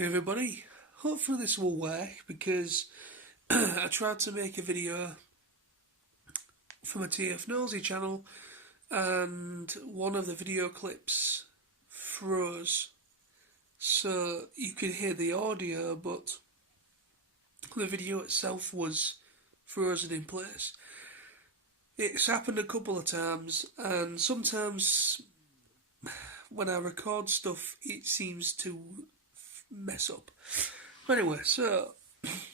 Hey everybody, hopefully this will work because I tried to make a video for my TF Nosy channel and one of the video clips froze, so you could hear the audio but the video itself was frozen in place. It's happened a couple of times, and sometimes when I record stuff it seems to mess up. Anyway, so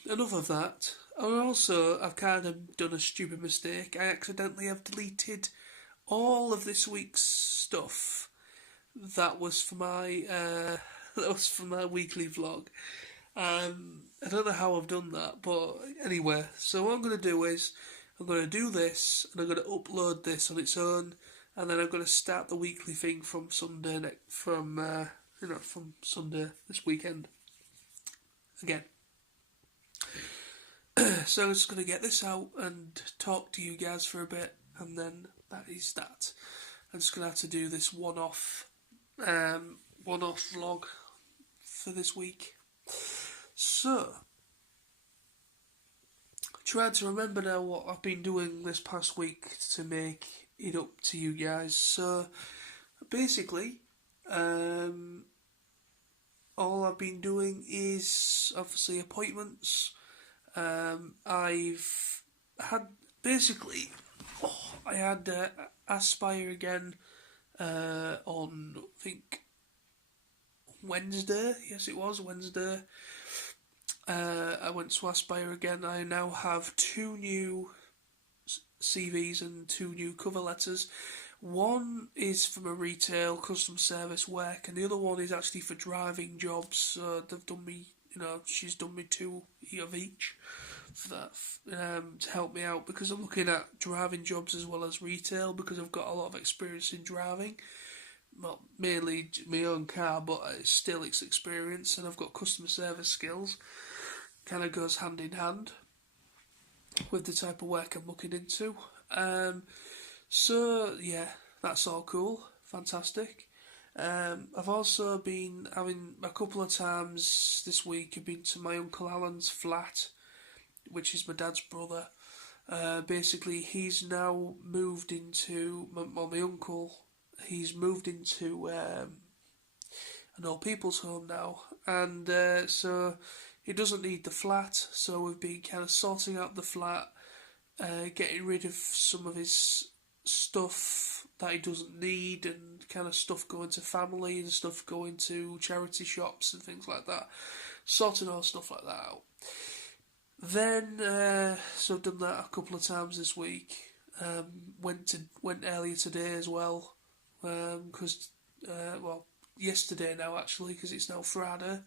enough of that. And also, I've kind of done a stupid mistake. I accidentally have deleted all of this week's stuff that was for my weekly vlog. I don't know how I've done that, but anyway. So what I'm going to do is I'm going to do this, and I'm going to upload this on its own, and then I'm going to start the weekly thing from Sunday from Sunday this weekend again. So I'm just going to get this out and talk to you guys for a bit, and then that is that. I'm just going to have to do this one-off vlog for this week. So, trying to remember now what I've been doing this past week to make it up to you guys. So, basically, all I've been doing is obviously appointments. I've had basically, I had Aspire again on, I think, Wednesday. Yes, it was Wednesday. I went to Aspire again. I now have 2 new CVs and 2 new cover letters. One is from a retail customer service work, and the other one is actually for driving jobs. So they've done me, she's done me 2 of each for that, to help me out, because I'm looking at driving jobs as well as retail, because I've got a lot of experience in driving. Well, mainly my own car, but still it's experience, and I've got customer service skills. Kind of goes hand in hand with the type of work I'm looking into. So yeah, that's all cool, fantastic. I've also been having a couple of times this week. I've been to my Uncle Alan's flat, which is my dad's brother. Basically, he's now moved into my uncle. He's moved into an old people's home now, and so he doesn't need the flat. So we've been kind of sorting out the flat, getting rid of some of his stuff that he doesn't need, and kind of stuff going to family and stuff going to charity shops and things like that. Sorting all stuff like that out. Then, so I've done that a couple of times this week. Went earlier today as well, because yesterday now actually, because it's now Friday.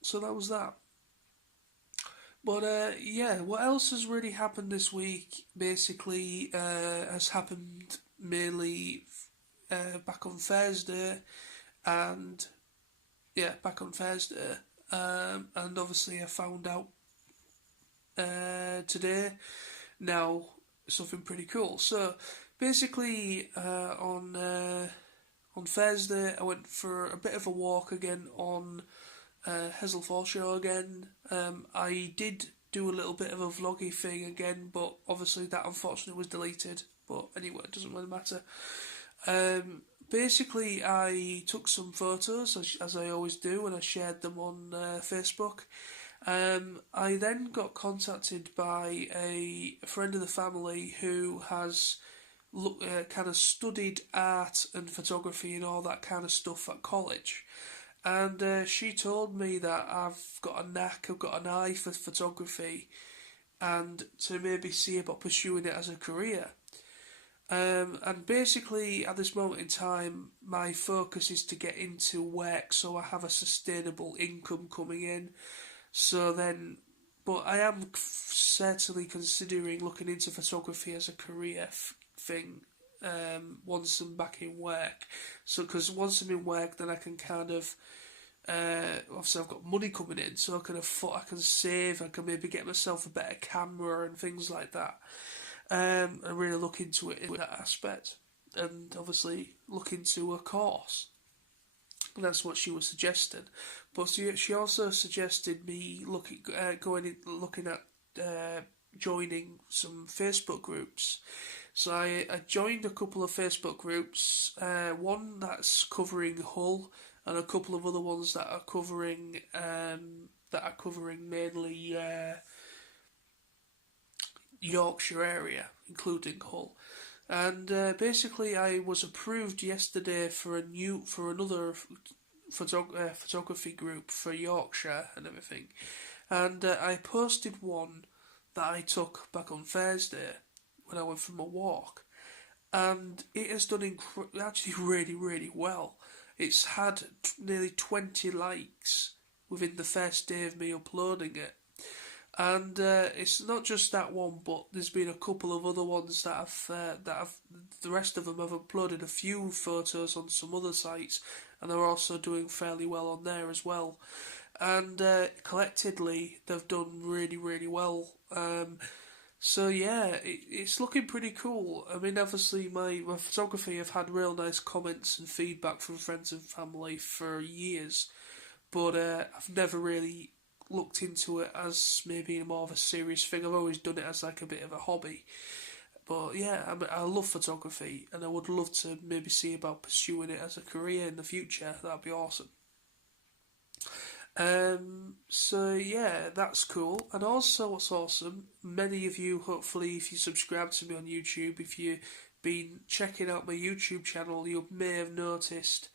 So that was that. But yeah, what else has really happened this week? Basically, has happened mainly back on Thursday, and back on Thursday. And obviously I found out today now something pretty cool. So basically on Thursday I went for a bit of a walk again on Hesel Forshaw again. I did do a little bit of a vloggy thing again, but obviously that unfortunately was deleted. But anyway, it doesn't really matter. Basically, I took some photos, as I always do, and I shared them on Facebook. I then got contacted by a friend of the family who has kind of studied art and photography and all that kind of stuff at college. And she told me that I've got an eye for photography, and to maybe see about pursuing it as a career. And basically, at this moment in time, my focus is to get into work so I have a sustainable income coming in. So then, but I am certainly considering looking into photography as a career thing once I'm back in work. So, because once I'm in work, then I can kind of, obviously I've got money coming in, so I can save, I can maybe get myself a better camera and things like that. And really look into it in that aspect, and obviously look into a course. That's what she was suggesting. But she also suggested me looking at joining some Facebook groups. So I joined a couple of Facebook groups. One that's covering Hull, and a couple of other ones that are covering mainly Yorkshire area, including Hull. And basically, I was approved yesterday for another photography group for Yorkshire and everything. And I posted one that I took back on Thursday when I went for my walk, and it has done actually really, really well. It's had nearly 20 likes within the first day of me uploading it. And it's not just that one, but there's been a couple of other ones that the rest of them have uploaded a few photos on some other sites, and they're also doing fairly well on there as well. And collectively, they've done really, really well. So yeah, it's looking pretty cool. I mean, obviously my photography, I've had real nice comments and feedback from friends and family for years, but I've never really looked into it as maybe more of a serious thing. I've always done it as like a bit of a hobby. But yeah, I love photography, and I would love to maybe see about pursuing it as a career in the future. That'd be awesome. So yeah, that's cool. And also what's awesome, many of you, hopefully if you subscribe to me on YouTube, if you've been checking out my YouTube channel, you may have noticed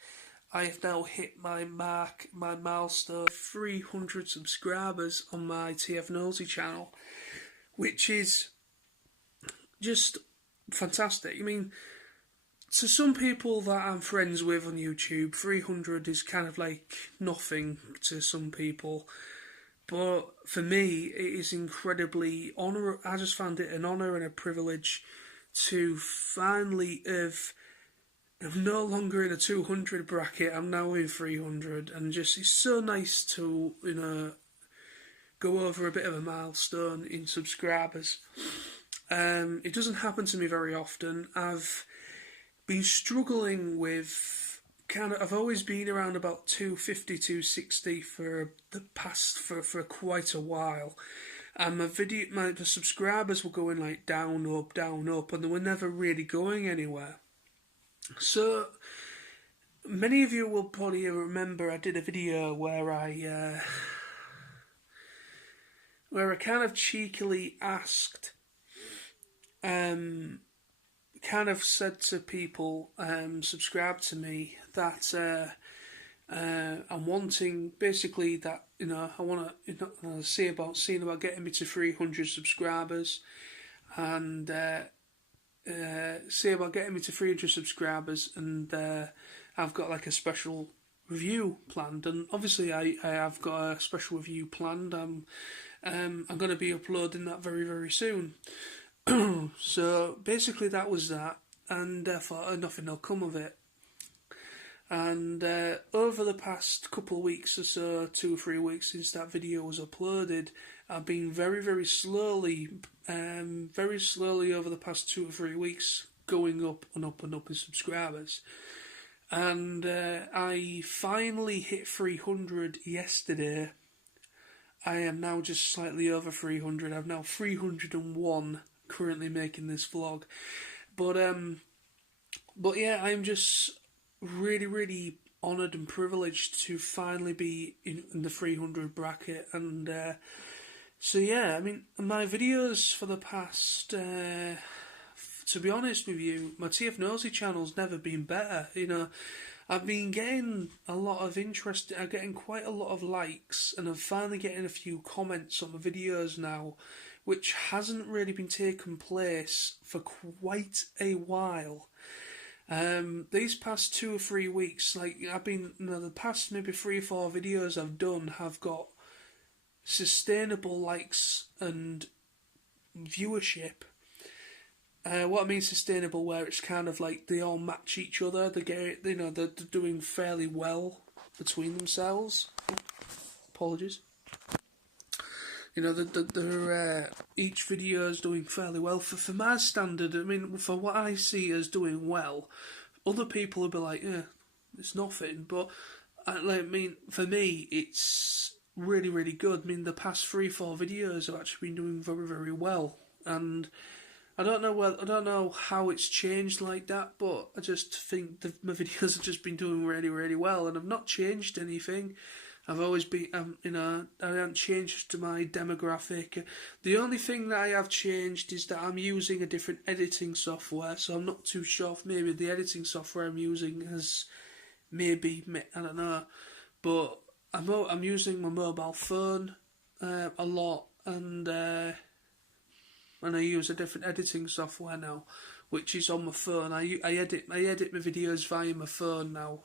I have now hit my milestone 300 subscribers on my TF Nosy channel, which is just fantastic. I mean, to some people that I'm friends with on YouTube, 300 is kind of like nothing to some people. But for me, it is incredibly honour. I just found it an honour and a privilege to finally have. I'm no longer in a 200 bracket. I'm now in 300, and just it's so nice to go over a bit of a milestone in subscribers. It doesn't happen to me very often. I've been struggling with I've always been around about 250, 260 for the past for quite a while. And the subscribers were going like down, up, and they were never really going anywhere. So many of you will probably remember I did a video where I kind of cheekily asked, kind of said to people, subscribe to me, that I'm wanting basically that I want to see about getting me to 300 subscribers, and see about getting me to 300 subscribers, and I've got like a special review planned, and obviously I have got a special review planned. I'm going to be uploading that very, very soon. So basically that was that, and I thought nothing will come of it. And over the past couple of weeks or so, 2 or 3 weeks since that video was uploaded, I've been very, very slowly over the past 2 or 3 weeks going up and up and up in subscribers. And I finally hit 300 yesterday. I am now just slightly over 300. I'm now 301 currently making this vlog. But yeah, I'm just really, really honoured and privileged to finally be in the 300 bracket. And so yeah, I mean, my videos for the past, to be honest with you, my TF Nosy channel's never been better. I've been getting a lot of interest, I'm getting quite a lot of likes, and I'm finally getting a few comments on the videos now, which hasn't really been taking place for quite a while. These past 2 or 3 weeks, like I've been, the past maybe 3 or 4 videos I've done have got sustainable likes and viewership. What I mean sustainable, where it's kind of like they all match each other. They're doing fairly well between themselves. Apologies. Each video is doing fairly well. For my standard, I mean, for what I see as doing well, other people will be like, it's nothing. But for me, it's really, really good. I mean, the past 3, 4 videos have actually been doing very, very well, and I don't know how it's changed like that, but I just think my videos have just been doing really, really well, and I've not changed anything. I've always been, I haven't changed my demographic. The only thing that I have changed is that I'm using a different editing software, so I'm not too sure if maybe the editing software I'm using has maybe, I don't know, but I'm using my mobile phone a lot, and I use a different editing software now, which is on my phone. I edit my videos via my phone now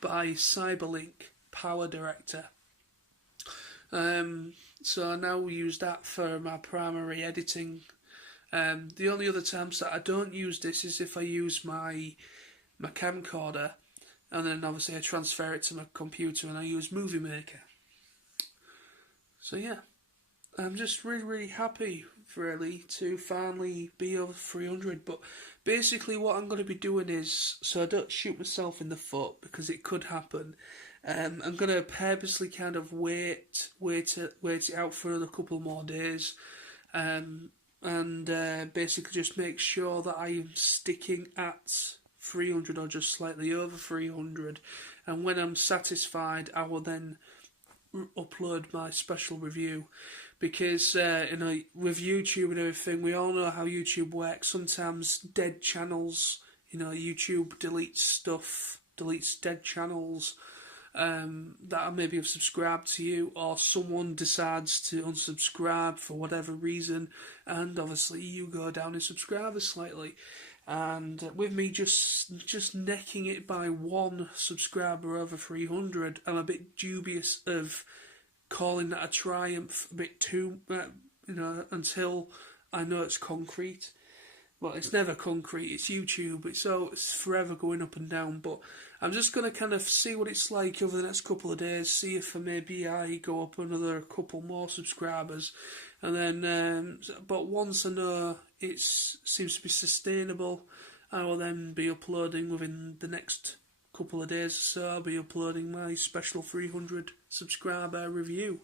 by Cyberlink Power Director. So I now use that for my primary editing. The only other times that I don't use this is if I use my camcorder, and then obviously I transfer it to my computer and I use Movie Maker. So yeah, I'm just really, really happy, really, to finally be over 300. But basically, what I'm going to be doing is, so I don't shoot myself in the foot, because it could happen. I'm going to purposely kind of wait it out for another couple more days, and basically just make sure that I am sticking at 300 or just slightly over 300. And when I'm satisfied, I will then upload my special review, because with YouTube and everything, we all know how YouTube works. Sometimes dead channels, YouTube deletes dead channels that I maybe have subscribed to you, or someone decides to unsubscribe for whatever reason, and obviously you go down in subscribers slightly. And with me just necking it by 1 subscriber over 300, I'm a bit dubious of calling that a triumph a bit too, until I know it's concrete. Well, it's never concrete, it's YouTube, it's forever going up and down, but I'm just going to kind of see what it's like over the next couple of days, see if maybe I go up another couple more subscribers, and then, but once I know it seems to be sustainable, I will then be uploading within the next couple of days or so. I'll be uploading my special 300 subscriber review,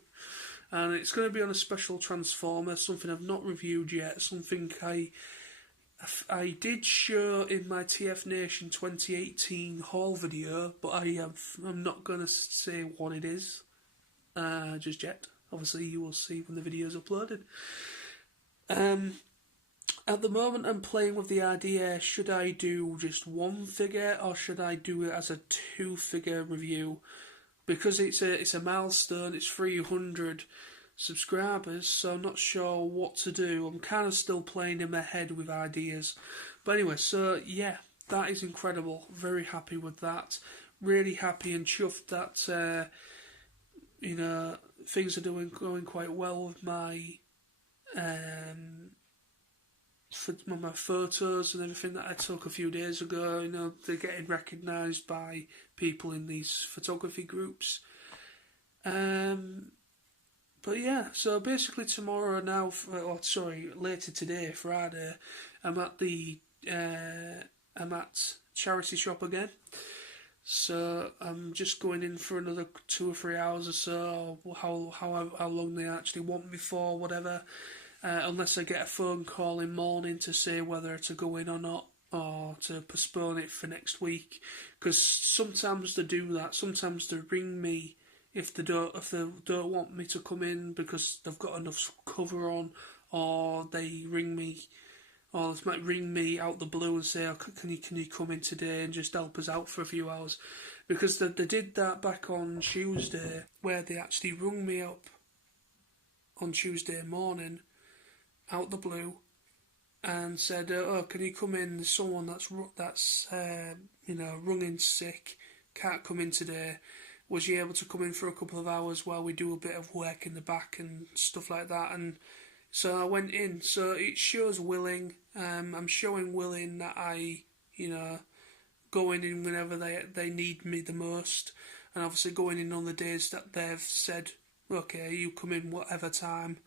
and it's going to be on a special Transformer, something I've not reviewed yet, something I did show in my TF Nation 2018 haul video, but I'm not going to say what it is just yet. Obviously, you will see when the video is uploaded. At the moment, I'm playing with the idea, should I do just 1 figure, or should I do it as a 2-figure review? Because it's a milestone, it's 300 subscribers, so I'm not sure what to do. I'm kind of still playing in my head with ideas. But anyway, so yeah, that is incredible. Very happy with that. Really happy and chuffed that things are going quite well with my my photos and everything that I took a few days ago. They're getting recognised by people in these photography groups. But yeah, so basically tomorrow now, later today, Friday, I'm at charity shop again. So I'm just going in for another 2 or 3 hours or so, or how long they actually want me for, whatever. Unless I get a phone call in morning to say whether to go in or not, or to postpone it for next week. Because sometimes they do that. Sometimes they ring me if they don't want me to come in because they've got enough cover on, or they ring me, or they might ring me out the blue and say, oh, can you come in today and just help us out for a few hours? Because they did that back on Tuesday, where they actually rung me up on Tuesday morning out the blue and said, oh, can you come in? There's someone that's rung in sick, can't come in today. Was you able to come in for a couple of hours while we do a bit of work in the back and stuff like that? And so I went in. So it shows willing. I'm showing willing that I, going in whenever they need me the most, and obviously going in on the days that they've said, okay, you come in whatever time,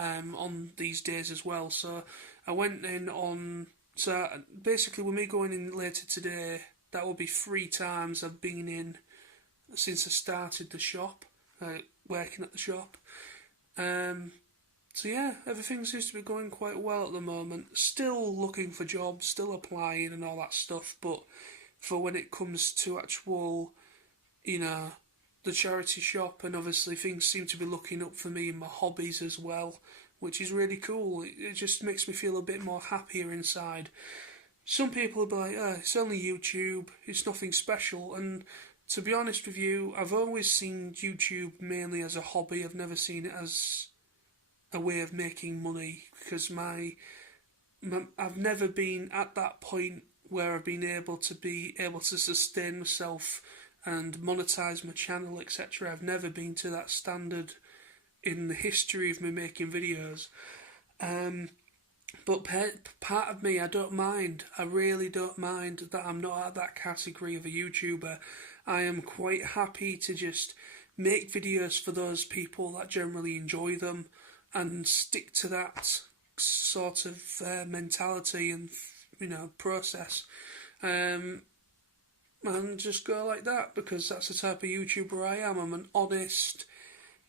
on these days as well. So I went in on. So basically, with me going in later today, that will be 3 times I've been in since I started the shop, working at the shop. So yeah, everything seems to be going quite well at the moment. Still looking for jobs, still applying and all that stuff, but for when it comes to actual, you know, the charity shop, and obviously things seem to be looking up for me in my hobbies as well, which is really cool. It just makes me feel a bit more happier inside. Some people will be like, oh, it's only YouTube, it's nothing special, and to be honest with you, I've always seen YouTube mainly as a hobby. I've never seen it as a way of making money, because I've never been at that point where I've been able to sustain myself and monetize my channel, etc. I've never been to that standard in the history of me making videos. But part of me, I don't mind. I really don't mind that I'm not at that category of a YouTuber. I am quite happy to just make videos for those people that generally enjoy them and stick to that sort of mentality and process, and just go like that, because that's the type of YouTuber I am. I'm an honest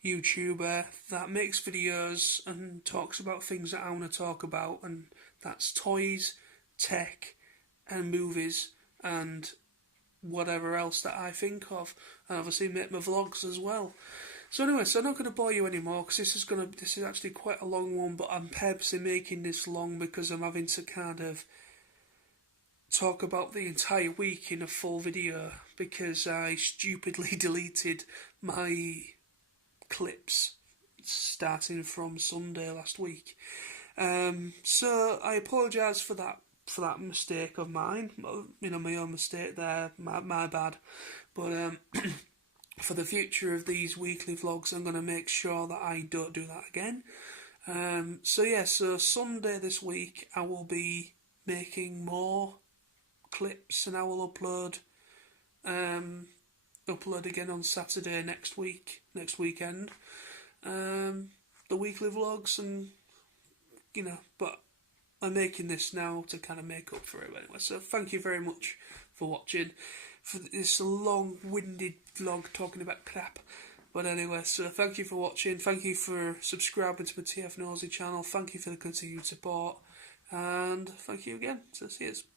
YouTuber that makes videos and talks about things that I want to talk about, and that's toys, tech, and movies, and whatever else that I think of, and obviously make my vlogs as well. So anyway, I'm not going to bore you anymore, because this is actually quite a long one, but I'm purposely making this long because I'm having to kind of talk about the entire week in a full video, because I stupidly deleted my clips starting from Sunday last week. So I apologise for that mistake of mine. My own mistake there, my bad. But for the future of these weekly vlogs, I'm going to make sure that I don't do that again. So Sunday this week I will be making more clips, and I will upload again on Saturday next weekend, the weekly vlogs, and but I'm making this now to kind of make up for it anyway. So thank you very much for watching, for this long-winded vlog talking about crap. But anyway, so thank you for watching, thank you for subscribing to my TF Nosey channel, thank you for the continued support, and thank you again. So see you.